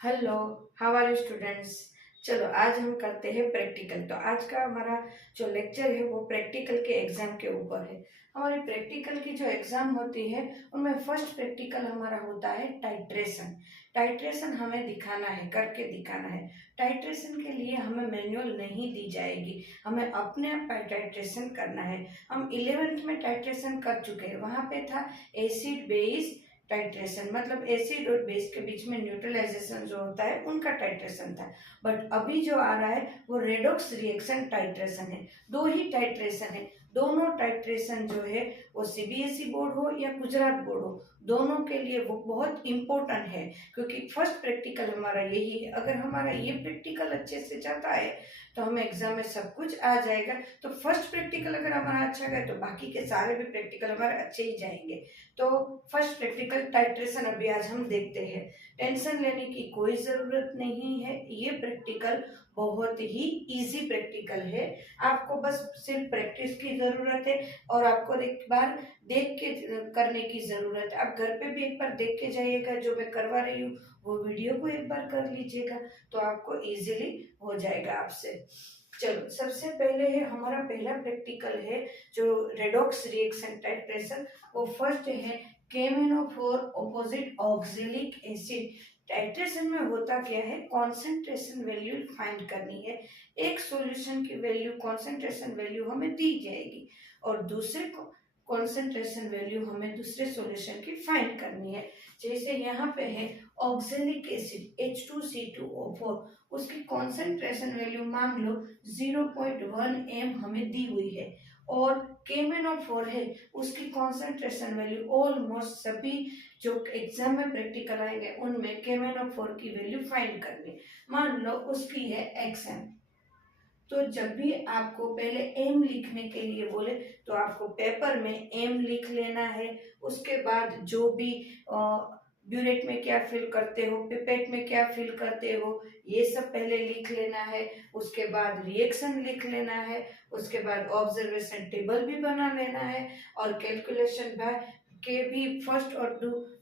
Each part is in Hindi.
Hello, how are you students. चलो आज हम करते हैं प्रैक्टिकल। तो आज का हमारा जो लेक्चर है वो प्रैक्टिकल के एग्जाम के ऊपर है। हमारी प्रैक्टिकल की जो एग्जाम होती है उनमें फर्स्ट प्रैक्टिकल हमारा होता है टाइट्रेशन। टाइट्रेशन हमें दिखाना है, करके दिखाना है। टाइट्रेशन के लिए हमें मैनुअल नहीं दी जाएगी, हमें अपने आप टाइट्रेशन करना है। हम 11th में टाइट्रेशन कर चुके हैं, वहाँ पे था एसिड बेस टाइट्रेशन, मतलब एसिड और बेस के बीच में न्यूट्रलाइजेशन जो होता है उनका टाइट्रेशन था। बट अभी जो आ रहा है वो रेडॉक्स रिएक्शन टाइट्रेशन है। दो ही टाइट्रेशन है। दोनों टाइट्रेशन जो है वो सीबीएसई बोर्ड हो या गुजरात बोर्ड हो, दोनों के लिए वो बहुत इंपॉर्टेंट है, क्योंकि फर्स्ट प्रैक्टिकल हमारा यही है। अगर हमारा ये प्रैक्टिकल अच्छे से जाता है तो हमें एग्जाम में सब कुछ आ जाएगा। तो फर्स्ट प्रैक्टिकल अगर हमारा अच्छा गया तो बाकी के सारे भी प्रैक्टिकल हमारे अच्छे ही जाएंगे। तो फर्स्ट प्रैक्टिकल टाइट्रेशन अभी आज हम देखते हैं। टेंशन लेने की कोई ज़रूरत नहीं है, ये प्रैक्टिकल बहुत ही इजी प्रैक्टिकल है। आपको बस सिर्फ प्रैक्टिस की ज़रूरत है और आपको एक बार देख के करने की ज़रूरत है। आप घर पे भी एक बार देख के जाइएगा, जो मैं करवा रही हूँ वो वीडियो को एक बार कर लीजिएगा तो आपको इजीली हो जाएगा आपसे। चलो सबसे पहले है हमारा पहला प्रैक्टिकल है जो रेडॉक्स रिएक्शन टाइट्रेशन। वो फर्स्ट है केमिनोफोर ऑपोजिट ऑक्जेलिक एसिड। टाइट्रेशन में होता क्या है, कॉन्सेंट्रेशन वैल्यू फाइंड करनी है। एक सॉल्यूशन की वैल्यू, कॉन्सेंट्रेशन वैल्यू हमें दी जाएगी और दूसरे को कॉन्सेंट्रेशन वैल्यू हमें दूसरे सॉल्यूशन की फाइंड करनी है। जैसे यहाँ पे है ऑक्जेलिक एसिड H2C2O4, उसकी कॉन्सेंट्रेशन वैल्यू मान लो 0.1 m हमें दी हुई है। और KMnO4 है, उसकी कॉन्सेंट्रेशन वैल्यू ऑलमोस्ट सभी जो एग्जाम में प्रैक्टिकल आएंगे उनमें KMnO4 की वैल्यू फाइंड करनी, मान लो उसकी है XM। तो जब भी आपको पहले एम लिखने के लिए बोले तो आपको पेपर में एम लिख लेना है। उसके बाद जो भी ब्यूरेट में क्या फिल करते हो, पिपेट में क्या फिल करते हो, ये सब पहले लिख लेना है। उसके बाद रिएक्शन लिख लेना है। उसके बाद ऑब्जर्वेशन टेबल भी बना लेना है और कैलकुलेशन बाय के भी फर्स्ट और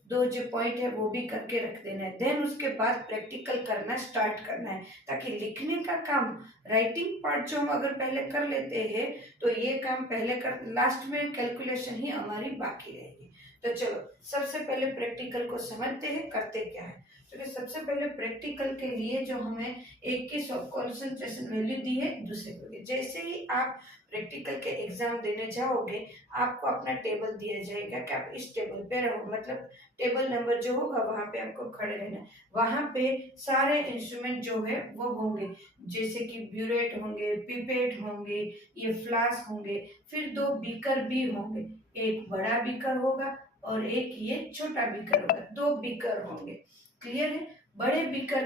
दो जो पॉइंट है वो भी करके रख देना है। देन उसके बाद प्रैक्टिकल करना स्टार्ट करना है, ताकि लिखने का काम, राइटिंग पार्ट जो हम अगर पहले कर लेते हैं तो ये काम पहले कर, लास्ट में कैलकुलेशन ही हमारी बाकी रहेगी। तो चलो सबसे पहले प्रैक्टिकल को समझते हैं करते क्या है। तो सबसे पहले प्रैक्टिकल के लिए जो हमें एक की कॉन्सेंट्रेशन वैल्यू दी है दूसरे को दी। जैसे ही आप प्रैक्टिकल के एग्जाम देने जाओगे आपको अपना टेबल दिया जाएगा कि आप इस टेबल पे रहो, मतलब टेबल नंबर जो होगा वहां पे आपको खड़े रहना है। वहां पे सारे इंस्ट्रूमेंट जो है वो होंगे, जैसे कि ब्यूरेट होंगे, पिपेट होंगे, ये फ्लास्क होंगे, फिर दो बीकर भी होंगे। एक बड़ा बीकर होगा और एक ये छोटा बीकर होगा, दो बीकर होंगे। क्लियर है। बड़े बीकर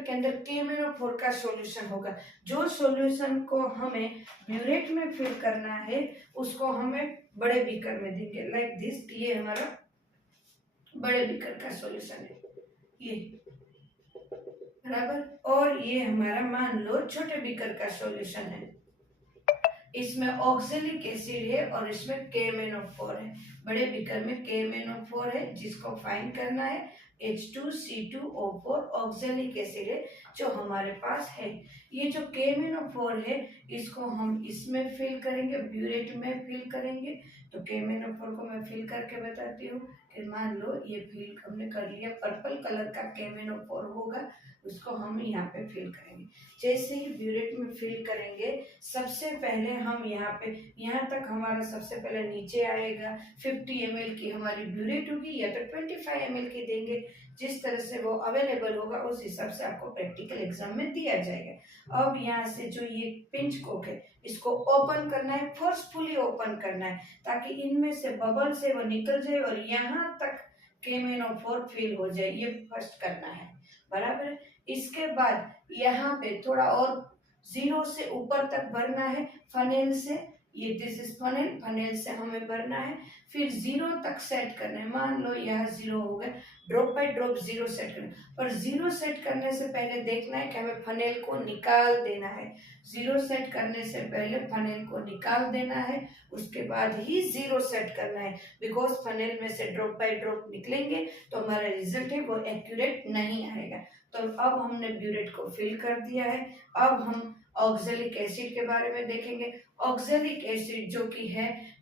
के अंदर KMnO4 का सॉल्यूशन होगा। जो सॉल्यूशन को हमें ब्यूरेट में फिल करना है उसको हमें बड़े बीकर में देंगे, लाइक दिस। ये हमारा बड़े बीकर का सॉल्यूशन है ये, बराबर। और ये हमारा मान लो छोटे बीकर का सॉल्यूशन है, इसमें ऑक्जेलिक एसिड है और इसमें KMnO4 है। बड़े बीकर में KMnO4 है जिसको फाइंड करना है, H2C2O4 ऑक्जेलिक एसिड है जो हमारे पास है। ये जो KMnO4 है इसको हम इसमें फिल करेंगे, ब्यूरेट में फिल करेंगे। तो KMnO4 को मैं फिल करके बताती हूँ कि मान लो ये फिल हमने कर लिया, पर्पल कलर का KMnO4 होगा, उसको हम यहाँ पे फिल करेंगे। जैसे ही ब्यूरेट में फिल करेंगे सबसे पहले हम यहाँ तक हमारा सबसे पहले नीचे आएगा। 50 ml की हमारी ब्यूरेट होगी या तो 25 ml की देंगे, जिस तरह से वो अवेलेबल होगा उस हिसाब से आपको प्रैक्टिकल एग्जाम में दिया जाएगा। अब यहाँ से जो ये पिंच कोक है इसको ओपन करना है, फोर्सफुली ओपन करना है ताकि इनमें से बबल से वो निकल जाए और यहाँ तक KMnO4 फिल हो जाए। ये फर्स्ट करना है, बराबर। इसके बाद यहाँ पे थोड़ा और 0 से ऊपर तक भरना है फनेल से। ये दिस इज फनेल, फनेल से हमें भरना है। फिर 0 तक सेट करना है। मान लो यहाँ 0 हो गए, ड्रॉप बाय ड्रॉप 0 सेट करना है। पर 0 सेट करने से पहले देखना है कि हमें फनेल को निकाल देना है। 0 सेट करने से पहले फनेल को निकाल देना है, उसके बाद ही 0 सेट करना है। बिकॉज फनेल में से ड्रॉप बाय ड्रॉप निकलेंगे तो हमारा रिजल्ट है वो एक्यूरेट नहीं आएगा। तो अब हमने ब्यूरेट को फिल कर दिया है। अब हम ऑक्जेलिक एसिड के बारे में देखेंगे। ऑक्जेलिक एसिड जो कि है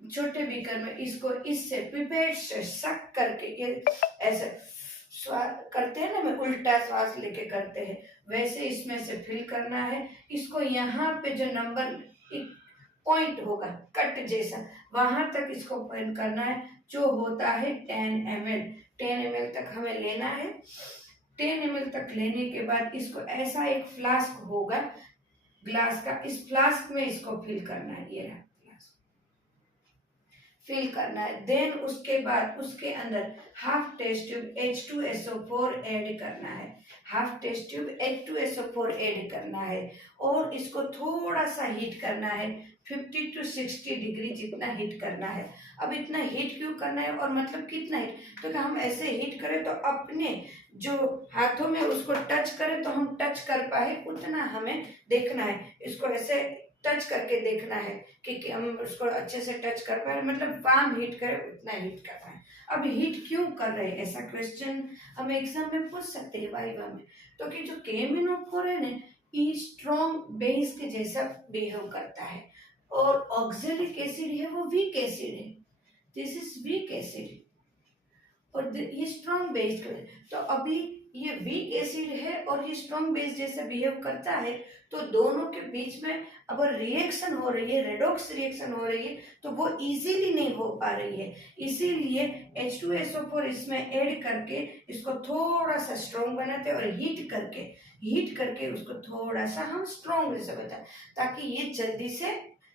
छोटे बीकर में, इसको इससे पिपेट से सक करके ये ऐसे करते हैं ना, मैं उल्टा श्वास लेके करते हैं, वैसे इसमें से फिल करना है। इसको यहाँ पे जो नंबर पॉइंट होगा कट जैसा, वहां तक इसको फिल करना है, जो होता है 10 ml। 10 ml तक हमें लेना है। 10 ml तक लेने के बाद इसको ऐसा एक फ्लास्क होगा ग्लास का, इस फ्लास्क में इसको फिल करना है। ये रहा फ्लास्क, फिल करना है। देन उसके बाद उसके अंदर half test tube H2SO4 add करना है। Half test tube H2SO4 add करना है और इसको थोड़ा सा हीट करना है, 50 to 60 डिग्री जितना हीट करना है। अब इतना हीट क्यों करना है और मतलब कितना हीट, तो क्या हम ऐसे हीट करें तो अपने जो हाथों में उसको टच करें तो हम टच कर पाए उतना हमें देखना है। इसको ऐसे टच करके देखना है कि हम उसको अच्छे से टच कर पाए, मतलब पाम हीट करें उतना हीट कर पाए। अब हीट क्यों कर रहे हैं, ऐसा क्वेश्चन हम एग्जाम में पूछ सकते हैं वाइवा में। तो कि जो KMnO4 है ना, ये स्ट्रॉन्ग बेस के जैसा बिहेव करता है और ऑक्जेलिक एसिड है वो वीक एसिड है। दिस इज वीक एसिड और ये स्ट्रॉन्ग बेस। तो अभी ये वीक एसिड है और ये स्ट्रॉन्ग बेस जैसे बिहेव करता है, तो दोनों के बीच में अगर रिएक्शन हो रही है, रेडॉक्स रिएक्शन हो रही है, तो वो इजीली नहीं हो पा रही है। इसीलिए H2SO4 इसमें ऐड करके इसको थोड़ा सा स्ट्रॉन्ग बनाते हैं और हीट करके उसको थोड़ा सा हम स्ट्रॉन्ग जैसे बताए, ताकि ये जल्दी से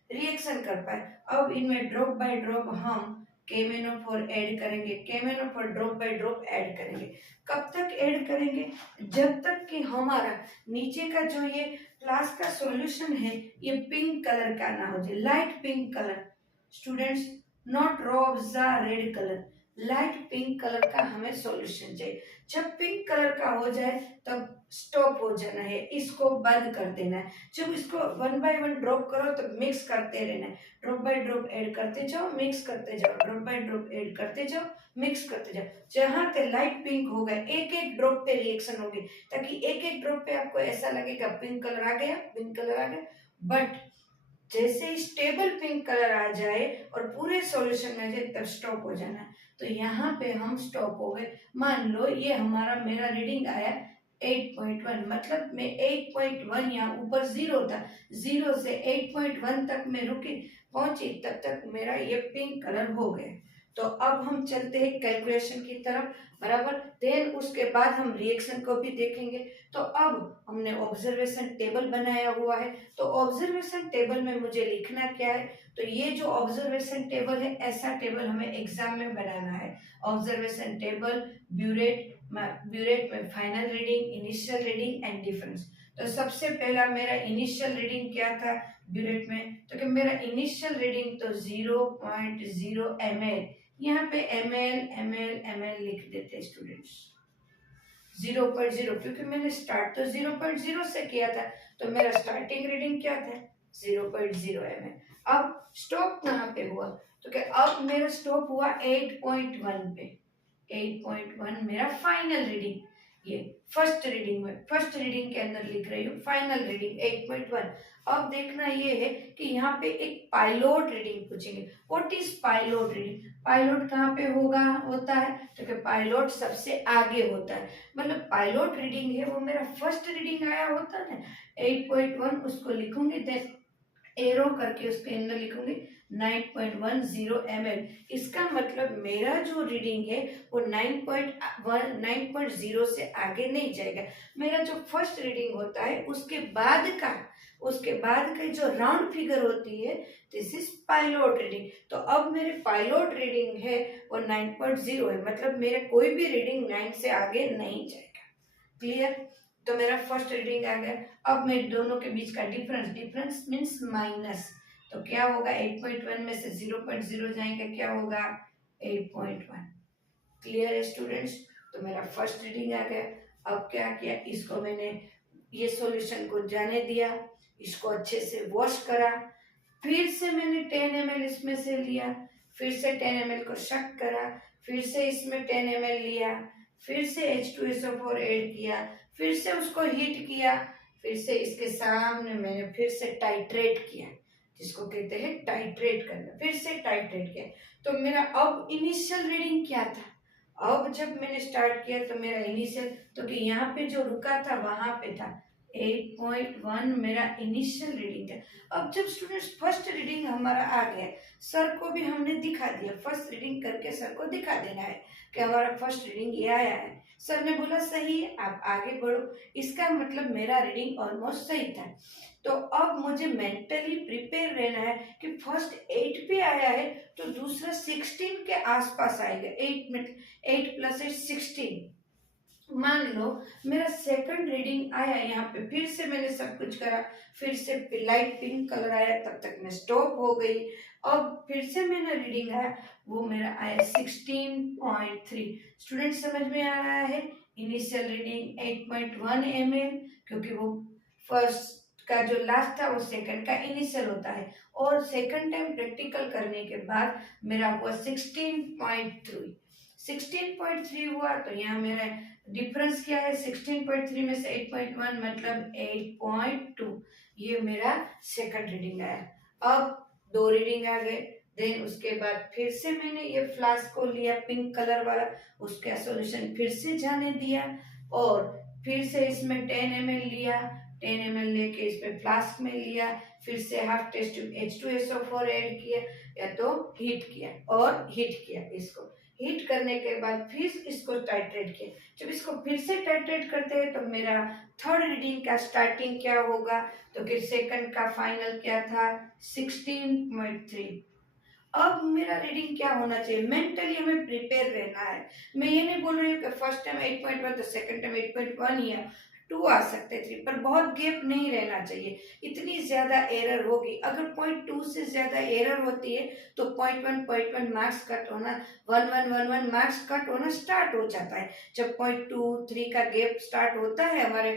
रिएक्शन कर पाए। अब इनमें ड्रॉप बाय ड्रॉप हम KMnO4 ऐड करेंगे। KMnO4 drop by drop add करेंगे। कब तक ऐड करेंगे, जब तक कि हमारा नीचे का जो ये फ्लास्क का सॉल्यूशन है ये पिंक कलर का ना हो जाए, light pink colour. Students, not रोब्जा red colour, light pink colour का हमें सॉल्यूशन चाहिए। जब पिंक कलर का हो जाए तब स्टॉप हो जाना है, इसको बंद कर देना है। जब इसको 1 by 1 ड्रॉप करो तो मिक्स करते रहना है, ड्रॉप बाय ड्रॉप ऐड करते जाओ, मिक्स करते जाओ, ड्रॉप बाय ड्रॉप ऐड करते जाओ, मिक्स करते जाओ। जहां तक लाइट पिंक हो गए, एक एक ड्रॉप पे रिएक्शन होगी, ताकि एक एक ड्रॉप पे आपको ऐसा लगेगा पिंक कलर आ गया, पिंक कलर आ गया। बट जैसे स्टेबल पिंक कलर आ जाए और पूरे सॉल्यूशन में आ जाए तब स्टॉप हो जाना है। तो यहाँ पे हम स्टॉप हो गए। मान लो ये हमारा मेरा रीडिंग आया 8.1, मतलब मैं 8.1 यहाँ ऊपर 0 था, 0 से 8.1 तक मैं रुकी पहुंची, तब तक मेरा ये पिंक कलर हो गया। तो अब हम चलते हैं कैलकुलेशन की तरफ, बराबर। देन उसके बाद हम रिएक्शन को भी देखेंगे। तो अब हमने ऑब्जर्वेशन टेबल बनाया हुआ है, तो ऑब्जर्वेशन टेबल में मुझे लिखना क्या है, तो ये जो ऑब्जर्वेशन टेबल है ऐसा टेबल हमें एग्जाम में बनाना है। ऑब्जर्वेशन टेबल ब्यूरेट में final reading, initial reading and difference. तो सबसे पहला मेरा इनिशियल रीडिंग क्या था ब्यूरेट में, तो कि मेरा इनिशियल रीडिंग तो 0.0 ml, यहाँ पे ml लिख देते स्टूडेंट्स, 0.0, क्योंकि मैंने स्टार्ट तो 0.0 से किया था, तो मेरा स्टार्टिंग रीडिंग क्या था 0.0 ml। अब स्टॉप कहाँ पे हुआ, तो क्या अब मेरा स्टॉप हुआ 8.1 पे। 8.1 मेरा फाइनल रीडिंग, ये फर्स्ट रीडिंग के अंदर लिख रही हूँ फाइनल रीडिंग 8.1। अब देखना ये है कि यहाँ पे एक पाइलोट रीडिंग पूछेंगे। What is pilot reading, pilot कहाँ पे होता है, तो कि पाइलोट सबसे आगे होता है। मतलब पाइलोट रीडिंग है वो मेरा फर्स्ट रीडिंग आया होता है ना 8.1, उसको लिखूंगी, देन एरो करके उसके अंदर लिखूंगी 9.10 ml। इसका मतलब मेरा जो रीडिंग है वो 9.0 से आगे नहीं जाएगा। मेरा जो फर्स्ट रीडिंग होता है उसके बाद का जो राउंड फिगर होती है, दिस इज पाइलोट रीडिंग। तो अब मेरे पाइलोट रीडिंग है वो 9.0 है, मतलब मेरे कोई भी रीडिंग 9 से आगे नहीं जाएगा। क्लियर, तो मेरा फर्स्ट रीडिंग आ गया। अब मैं दोनों के बीच का डिफरेंस मीन्स माइनस, तो क्या होगा 8.1 में से 0.0 जाएंगे, क्या होगा 8.1। क्लियर है स्टूडेंट्स? तो मेरा फर्स्ट रीडिंग आ गया। अब क्या किया, इसको मैंने ये सॉल्यूशन को जाने दिया, इसको अच्छे से वॉश करा, फिर से मैंने 10 ml इसमें से लिया, फिर से 10 ml को शक करा, फिर से इसमें 10 ml लिया, फिर से H2SO4 ऐड किया, फिर से उसको हीट किया, फिर से इसके सामने मैंने फिर से टाइट्रेट किया, जिसको कहते हैं टाइट्रेट करना, फिर से टाइट्रेट किया। तो मेरा अब इनिशियल रीडिंग क्या था, अब जब मैंने स्टार्ट किया तो मेरा इनिशियल, तो कि यहाँ पे जो रुका था वहां पे था 8.1 मेरा इनिशियल रीडिंग था। अब जब स्टूडेंट्स फर्स्ट रीडिंग हमारा आ गया, सर को भी हमने दिखा दिया, फर्स्ट रीडिंग करके सर को दिखा देना है कि हमारा फर्स्ट रीडिंग ये आया है। सर ने बोला सही है, आप आगे बढ़ो, इसका मतलब मेरा रीडिंग ऑलमोस्ट सही था। तो अब मुझे मेंटली प्रिपेयर रहना है कि फर्स्ट 8 पे आया है तो दूसरा 16 के आसपास आएगा। 8 में 8 + 8 16। मान लो मेरा सेकंड रीडिंग आया, यहाँ पे फिर से मैंने सब कुछ करा, फिर से लाइट पिंक कलर आया, तब तक मैं स्टॉप हो गई। अब फिर से मेरा रीडिंग आया, वो मेरा आया 16.3। स्टूडेंट समझ में आ रहा है? इनिशियल रीडिंग 8.1 ml, क्योंकि वो फर्स्ट का जो लास्ट था वो सेकंड का इनिशियल होता है, और सेकंड टाइम प्रैक्टिकल करने के बाद मेरा हुआ 16.3। 16.3 हुआ, तो यहाँ मेरा डिफरेंस क्या है, 16.3 में से 8.1 मतलब 8.2। ये मेरा सेकंड रीडिंग आया। अब दो रीडिंग आ गए। देन उसके बाद फिर से मैंने ये फ्लास्क को लिया पिंक कलर वाला, उसका सॉल्यूशन फिर से जाने दिया, और फिर से इसमें 10 ml लिया, 10 ml लेके इसमें फ्लास्क में लिया, फिर से half test tube H2SO4 add किया, या तो हीट किया, और हीट किया, इसको हीट करने के बाद फिर इसको टाइट्रेट किया। जब इसको फिर से टाइट्रेट करते हैं तो मेरा थर्ड रीडिंग का स्टार्टिंग क्या होगा, तो फिर सेकंड का फाइनल क्या था 16.3। अब मेरा रीडिंग क्या होना चाहिए, मेंटली हमें प्रिपेयर रहना है। मैं ये नहीं बोल रही हूँ कि फर्स्ट टाइम 8.1 तो सेकंड टाइम 8.1 या 2 आ सकते थे, पर बहुत गैप नहीं रहना चाहिए, इतनी ज्यादा एरर होगी। अगर 0.2 से ज्यादा एरर होती है तो 0.1 मार्क्स कट होना, 1 मार्क्स कट होना स्टार्ट हो जाता है। जब 0.2 3 का गैप स्टार्ट होता है हमारे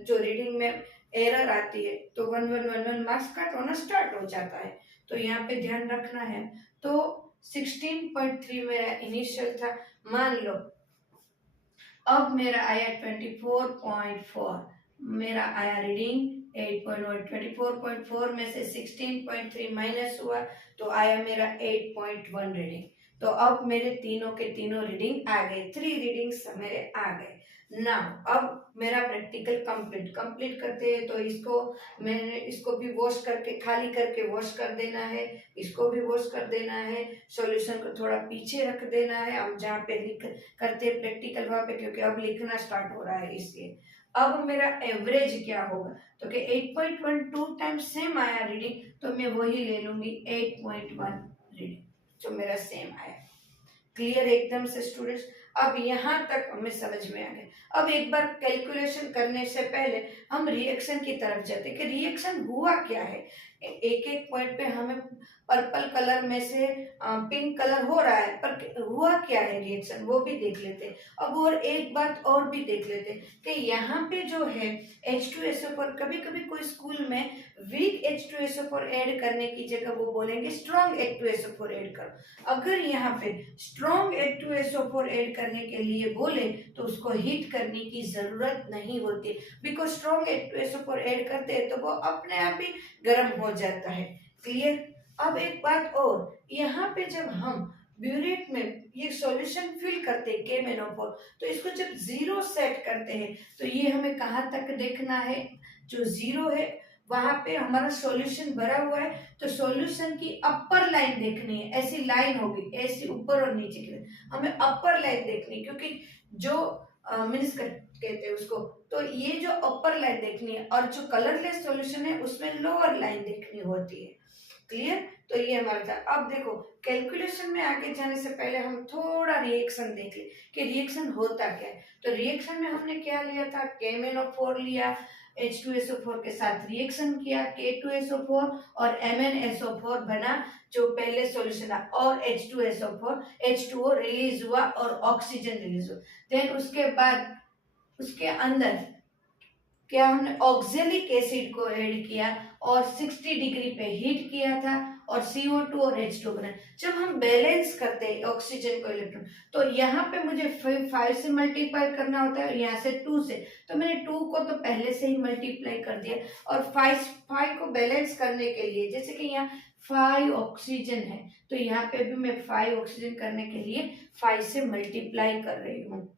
जो रीडिंग में एरर आती है, तो 1 मार्क्स कट होना स्टार्ट हो जाता है। तो यहाँ पे ध्यान रखना है। तो 16.3 मेरा इनिशियल था। मान लो अब मेरा आया 24.4, मेरा आया रीडिंग 8.1। 24.4 में से 16.3 माइनस हुआ तो आया मेरा 8.1 रीडिंग। तो अब मेरे तीनों के तीनों रीडिंग आ गए, 3 रीडिंग्स मेरे आ गए। नाउ अब मेरा प्रैक्टिकल कंप्लीट करते हैं, तो मैंने इसको भी वॉश करके, खाली करके वॉश कर देना है, इसको भी वॉश कर देना है, सॉल्यूशन को थोड़ा पीछे रख देना है, हम जहाँ पे लिख करते हैं प्रैक्टिकल वहाँ पे, क्योंकि अब लिखना स्टार्ट हो रहा है इसलिए। अब मेरा एवरेज क्या होगा, तो कि 8.1 2 टाइम्स सेम आया रीडिंग, तो मैं वही ले लूंगी 8.1 रीडिंग जो मेरा सेम आया। क्लियर एकदम से स्टूडेंट्स? अब यहाँ तक हमें समझ में आ गया। अब एक बार कैलकुलेशन करने से पहले हम रिएक्शन की तरफ जाते हैं कि रिएक्शन हुआ क्या है। एक एक पॉइंट पे हमें पर्पल कलर में से पिंक कलर हो रहा है, पर हुआ क्या है रिएक्शन वो भी देख लेते हैं। अब और एक बात और भी देख लेते हैं कि यहाँ पे जो है H2SO4, कभी कभी कोई स्कूल में वीक H2SO4 ऐड करने की जगह वो बोलेंगे स्ट्रॉन्ग H2SO4 ऐड करो। अगर यहाँ पे स्ट्रॉन्ग H2SO4 ऐड करने के लिए बोले तो उसको हीट करने की जरूरत नहीं होती, बिकॉज स्ट्रॉन्ग H2SO4 ऐड करते हैं तो वो अपने आप ही गर्म हो जाता है। क्लियर? अब एक बात और, यहाँ पे जब हम ब्यूरेट में ये सॉल्यूशन फिल करते हैं KMnO4, तो इसको जब 0 सेट करते हैं तो ये हमें कहाँ तक देखना है, जो 0 है वहां पे हमारा सॉल्यूशन भरा हुआ है, तो सॉल्यूशन की अपर लाइन देखनी है। ऐसी लाइन होगी, ऐसी ऊपर और नीचे की हमें अपर लाइन देखनी, क्योंकि जो मीन्स कहते हैं उसको, तो ये जो अपर लाइन देखनी है, और जो कलरलेस सॉल्यूशन है उसमें लोअर लाइन देखनी होती है। क्लियर। तो ये हमारा था। अब देखो कैलकुलेशन में आगे जाने से पहले हम थोड़ा रिएक्शन देख ले कि रिएक्शन होता क्या है। तो रिएक्शन में हमने क्या लिया था, KMnO4 लिया, H2SO4 के साथ रिएक्शन किया, K2SO4 और MnSO4 बना जो पहले सॉल्यूशन था, और H2SO4 H2O रिलीज हुआ और ऑक्सीजन रिलीज हुआ। देन उसके बाद उसके अंदर क्या हमने ऑक्जेलिक एसिड को ऐड किया और 60 डिग्री पे हीट किया था और CO2 और H2 बना। जब हम बैलेंस करते हैं ऑक्सीजन को इलेक्ट्रॉन, तो यहाँ पे मुझे 5 से मल्टीप्लाई करना होता है और यहाँ से 2 से, तो मैंने 2 को तो पहले से ही मल्टीप्लाई कर दिया और 5 को बैलेंस करने के लिए, जैसे कि यहाँ 5 ऑक्सीजन है तो यहाँ पे भी मैं 5 ऑक्सीजन करने के लिए 5 से मल्टीप्लाई कर रही हूँ।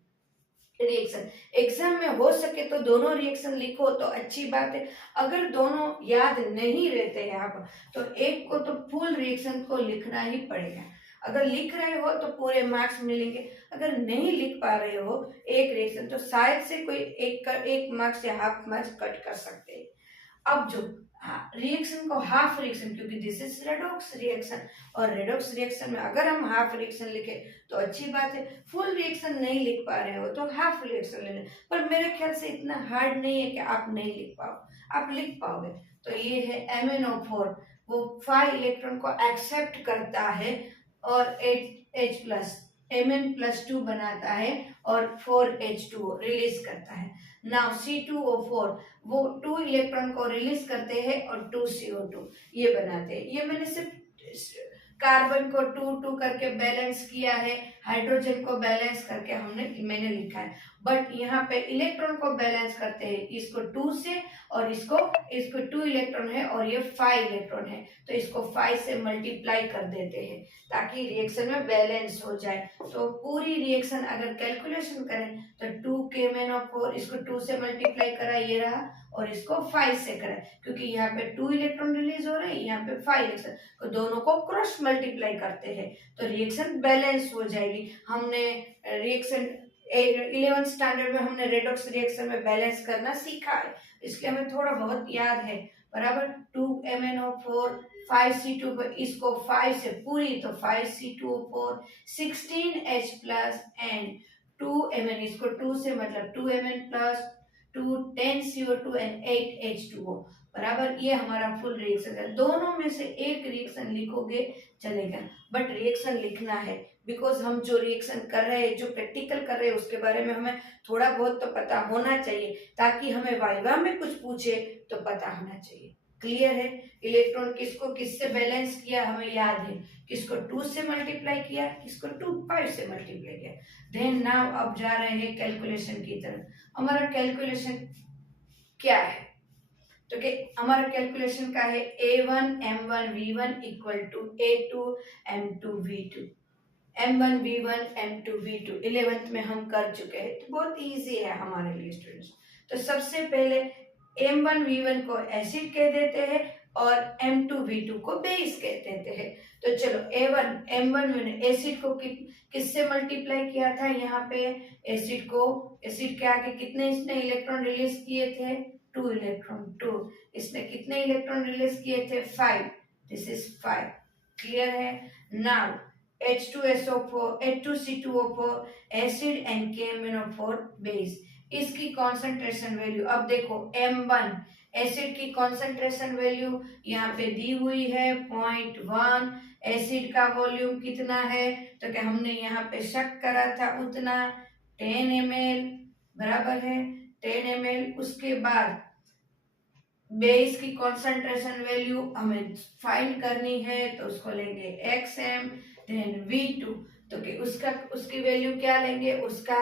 रिएक्शन एग्जाम में हो सके तो दोनों रिएक्शन लिखो तो अच्छी बात है। अगर दोनों याद नहीं रहते हैं आप, तो एक को तो फुल रिएक्शन को लिखना ही पड़ेगा। अगर लिख रहे हो तो पूरे मार्क्स मिलेंगे, अगर नहीं लिख पा रहे हो एक रिएक्शन तो शायद से कोई एक मार्क्स या हाफ मार्क्स कट कर सकते हैं। अब जो रिएक्शन को हाफ रिएक्शन, क्योंकि दिस इज रेडॉक्स रिएक्शन, और रेडॉक्स रिएक्शन में अगर हम हाफ रिएक्शन लिखे तो अच्छी बात है। फुल रिएक्शन नहीं लिख पा रहे हो तो हाफ रिएक्शन ले लें, पर मेरे ख्याल से इतना हार्ड नहीं है कि आप नहीं लिख पाओ, आप लिख पाओगे। तो ये है MnO4, वो 5 इलेक्ट्रॉन को एक्सेप्ट करता है और H प्लस Mn+2 बनाता है और 4H2O रिलीज करता है। नाउ C2O4 वो 2 इलेक्ट्रॉन को रिलीज करते हैं और 2 CO2 ये बनाते हैं। ये मैंने सिर्फ कार्बन को 2 करके बैलेंस किया है, हाइड्रोजन को बैलेंस करके मैंने लिखा है, बट यहाँ पे इलेक्ट्रॉन को बैलेंस करते हैं, इसको 2 से और इसको 2 इलेक्ट्रॉन है और ये 5 इलेक्ट्रॉन है, तो इसको 5 से मल्टीप्लाई कर देते हैं ताकि रिएक्शन में बैलेंस हो जाए। तो पूरी रिएक्शन अगर कैलकुलेशन करें तो 2 KMnO4 इसको 2 से मल्टीप्लाई करा ये रहा और इसको 5 से करा, क्योंकि यहाँ पे 2 इलेक्ट्रॉन रिलीज हो रहे हैं, यहाँ पे 5 इलेक्ट्रॉन, तो दोनों को क्रॉस मल्टीप्लाई करते हैं तो रिएक्शन बैलेंस हो जाएगी। हमने रिएक्शन 11th स्टैंडर्ड में हमने रेडॉक्स रिएक्शन में बैलेंस करना सीखा है, इसलिए हमें थोड़ा बहुत याद है बराबर। 2 MnO4 5 C2, इसको 5 से पूरी तो 5 C2O4 16H plus and 2 Mn, इसको 2 से मतलब 2 Mn plus 2 10 CO2 and 8 H2O बराबर। ये हमारा फुल रिएक्शन है। दोनों में से एक रिएक्शन लिखोगे चलेगा, बट रिएक्शन लिखना है, बिकॉज हम जो रिएक्शन कर रहे हैं, जो प्रैक्टिकल कर रहे हैं, उसके बारे में हमें थोड़ा बहुत तो पता होना चाहिए, ताकि हमें वाइवा में कुछ पूछे तो पता होना चाहिए। क्लियर है। इलेक्ट्रॉन किसको किससे बैलेंस किया हमें याद है, किसको 2 से मल्टीप्लाई किया, किसको 5 से मल्टीप्लाई किया। देन नाउ अब जा रहे हैं कैलकुलेशन की तरफ। हमारा कैलकुलेशन क्या है, तो कि हमारा कैलकुलेशन का है A1 M1 V1 equal to A2 M2 V2। M1 V1 M2 V2 11th में हम कर चुके हैं, तो बहुत इजी है हमारे लिए स्टूडेंट्स। तो सबसे पहले M1 V1 को एसिड कह देते हैं और M2 V2 को बेस कह देते हैं। तो चलो A1 M1 मैंने एसिड को किससे मल्टीप्लाई किया था, यहाँ पे एसिड के आगे कितने इसने इलेक्ट्रॉन रिलीज किए थे, 2 इलेक्ट्रॉन 2, इसने कितने इलेक्ट्रॉन रिलीज किए थे 5, दिस इज 5। क्लियर है। Now H2SO4 H2C2O4 acid and KMnO4 base, इसकी कॉन्सेंट्रेशन वैल्यू अब देखो M1 एसिड की कॉन्सेंट्रेशन वैल्यू यहाँ पे दी हुई है 0.1। एसिड का वॉल्यूम कितना है, तो क्या हमने यहाँ पे शक करा था उतना 10 ml बराबर है 10 ml। उसके बाद बेस की कॉन्सेंट्रेशन वैल्यू हमें फाइंड करनी है, तो उसको लेंगे XM देन V2, तो कि उसकी वैल्यू क्या लेंगे, उसका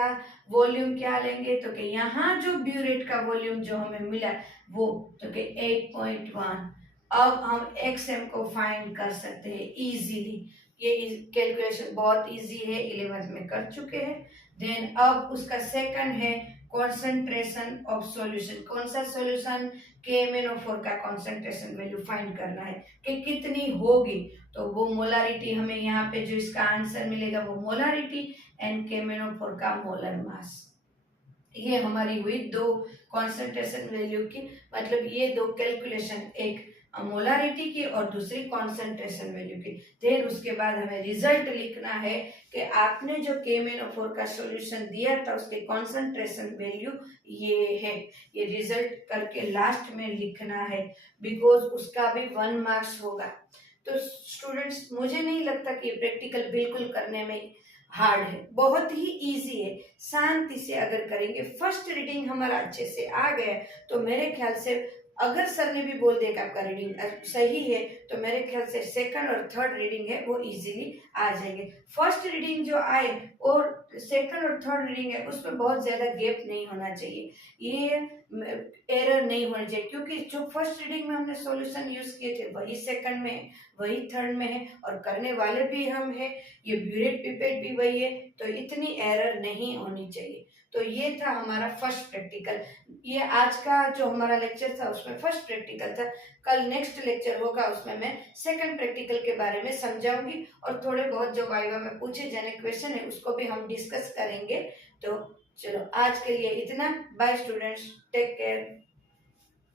वॉल्यूम क्या लेंगे, तो कि यहाँ जो ब्यूरेट का वॉल्यूम जो हमें मिला वो तो कि 8.1। अब हम XM को फाइंड कर सकते हैं इजीली, ये कैलकुलेशन बहुत इजी है, 11th में कर चुके हैं। देन अब उसका सेकंड है कॉन्सेंट्रेशन ऑफ सॉल्यूशन। कौन सा सॉल्यूशन, KMnO4 का कॉन्सेंट्रेशन वैल्यू फाइंड करना है कि कितनी होगी, तो वो मोलारिटी हमें यहाँ पे जो इसका आंसर मिलेगा वो मोलारिटी एंड KMnO4 का मोलर मास। ये हमारी हुई 2 कॉन्सेंट्रेशन वैल्यू की, मतलब ये 2 कैलकुलेशन, एक मोलारिटी की और दूसरी कॉन्सेंट्रेशन वैल्यू की। फिर उसके बाद हमें रिजल्ट लिखना है कि आपने जो KMnO4 का सॉल्यूशन दिया था उसके कॉन्सेंट्रेशन वैल्यू ये है, ये रिजल्ट करके लास्ट में लिखना है, बिकॉज उसका भी 1 मार्क्स होगा। तो स्टूडेंट्स, मुझे नहीं लगता कि प्रैक्टिकल बिल्कुल करने में हार्ड है, बहुत ही इजी है। शांति से अगर करेंगे, फर्स्ट रीडिंग हमारा अच्छे से आ गया तो मेरे ख्याल से, अगर सर ने भी बोल दिया कि आपका रीडिंग सही है, तो मेरे ख्याल से सेकंड और थर्ड रीडिंग है वो इजीली आ जाएंगे। फर्स्ट रीडिंग जो आए और सेकंड और थर्ड रीडिंग है उसमें बहुत ज्यादा गैप नहीं होना चाहिए, ये एरर नहीं होना चाहिए, क्योंकि जो फर्स्ट रीडिंग में हमने सॉल्यूशन यूज किए थे वही सेकंड में है, वही थर्ड में है, और करने वाले भी हम है, ये ब्यूरेट पिपेट भी वही है, तो इतनी एरर नहीं होनी चाहिए। तो ये था हमारा फर्स्ट प्रैक्टिकल। ये आज का जो हमारा लेक्चर था उसमें फर्स्ट प्रैक्टिकल था। कल नेक्स्ट लेक्चर होगा उसमें मैं सेकंड प्रैक्टिकल के बारे में समझाऊंगी, और थोड़े बहुत जो वाइवा में पूछे जाने क्वेश्चन है उसको भी हम डिस्कस करेंगे। तो चलो आज के लिए इतना। Bye students, take care.